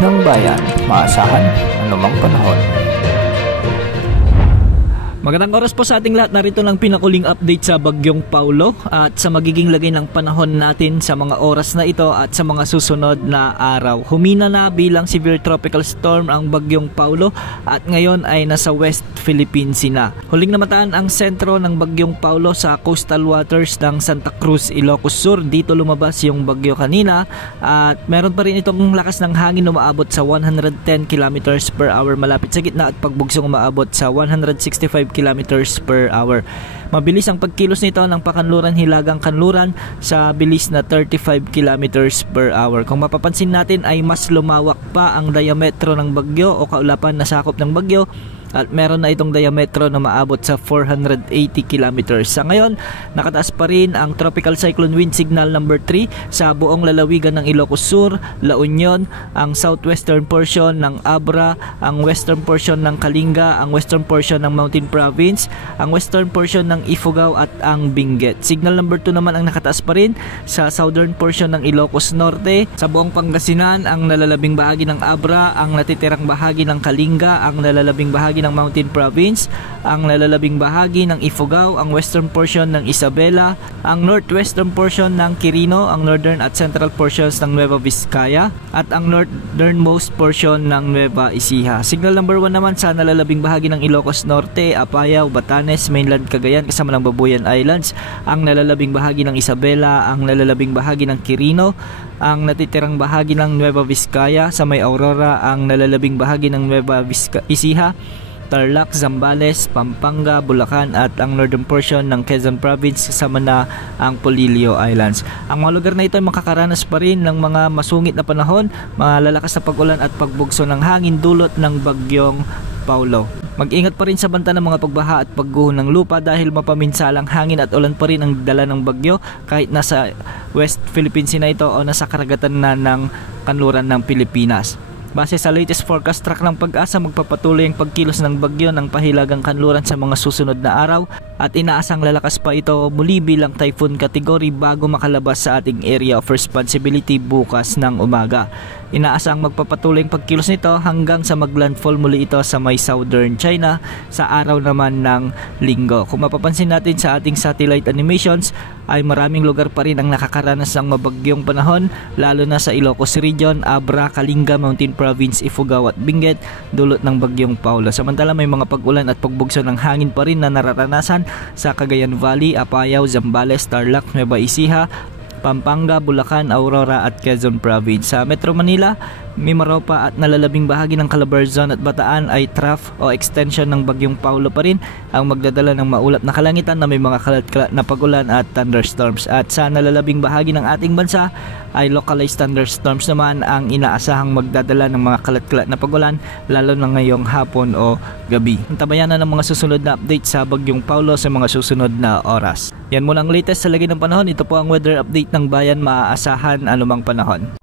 ng bayan, maasahan anumang panahon. Magandang oras po sa ating lahat. Narito lang pinakuling update sa Bagyong Paulo at sa magiging lagay ng panahon natin sa mga oras na ito at sa mga susunod na araw. Humina na bilang severe tropical storm ang Bagyong Paulo at ngayon ay nasa West Philippines na. Huling namataan ang sentro ng Bagyong Paulo sa coastal waters ng Santa Cruz, Ilocos Sur. Dito lumabas yung bagyo kanina at meron pa rin itong lakas ng hangin na umaabot sa 110 km per hour malapit sa gitna at pagbugsong umaabot sa 165 kilometers per hour. Mabilis ang pagkilos nito ng pakanluran hilagang kanluran sa bilis na 35 kilometers per hour. Kung mapapansin natin ay mas lumawak pa ang diametro ng bagyo o kaulapan na sakop ng bagyo at meron na itong diametro na maabot sa 480 kilometers. Sa ngayon, nakataas pa rin ang Tropical Cyclone Wind Signal number 3 sa buong lalawigan ng Ilocos Sur, La Union, ang southwestern portion ng Abra, ang western portion ng Kalinga, ang western portion ng Mountain Province, ang western portion ng Ifugao at ang Benguet. Signal number 2 naman ang nakataas pa rin sa southern portion ng Ilocos Norte, sa buong Pangasinan, ang nalalabing bahagi ng Abra, ang natitirang bahagi ng Kalinga, ang nalalabing bahagi ng Mountain Province, ang nalalabing bahagi ng Ifugao, ang western portion ng Isabela, ang northwestern portion ng Quirino, ang northern at central portions ng Nueva Vizcaya, at ang northernmost portion ng Nueva Ecija. Signal number 1 naman sa nalalabing bahagi ng Ilocos Norte, Apayao, Batanes, mainland Cagayan kasama ng Babuyan Islands, ang nalalabing bahagi ng Isabela, ang nalalabing bahagi ng Quirino, ang natitirang bahagi ng Nueva Vizcaya, sa may Aurora, ang nalalabing bahagi ng Nueva Ecija, Tarlac, Zambales, Pampanga, Bulacan at ang northern portion ng Quezon Province kasama na ang Polillo Islands. Ang mga lugar na ito ay makakaranas pa rin ng mga masungit na panahon, malalakas na pag-ulan at pagbugso ng hangin dulot ng Bagyong Paulo. Mag-ingat pa rin sa banta ng mga pagbaha at pagguho ng lupa dahil mapaminsalang hangin at ulan pa rin ang dala ng bagyo kahit nasa West Philippines na ito o nasa karagatan na ng kanluran ng Pilipinas. Base sa latest forecast track ng Pag-asa, magpapatuloy ang pagkilos ng bagyo ng pahilagang kanluran sa mga susunod na araw at inaasang lalakas pa ito muli bilang typhoon category bago makalabas sa ating area of responsibility bukas ng umaga. Inaasang magpapatuloy ang pagkilos nito hanggang sa maglandfall muli ito sa may southern China sa araw naman ng linggo. Kung mapapansin natin sa ating satellite animations ay maraming lugar pa rin ang nakakaranas ng mabagyong panahon lalo na sa Ilocos Region, Abra, Kalinga, Mountain Province, Ifugao at Benguet dulot ng Bagyong Paulo. Samantala may mga pag-ulan at pagbugso ng hangin pa rin na nararanasan sa Cagayan Valley, Apayao, Zambales, Tarlac, Nueva Ecija, Pampanga, Bulacan, Aurora at Quezon Province. Sa Metro Manila, Mimaropa at nalalabing bahagi ng Calabarzon at Bataan ay trough o extension ng Bagyong Paulo pa rin ang magdadala ng maulap na kalangitan na may mga kalat-kalat na pagulan at thunderstorms. At sa nalalabing bahagi ng ating bansa ay localized thunderstorms naman ang inaasahang magdadala ng mga kalat-kalat na pagulan lalo na ngayong hapon o gabi. Tabayan na ng mga susunod na update sa Bagyong Paulo sa mga susunod na oras. Yan muna ang latest sa lagay ng panahon. Ito po ang weather update ng bayan, maaasahan anumang panahon.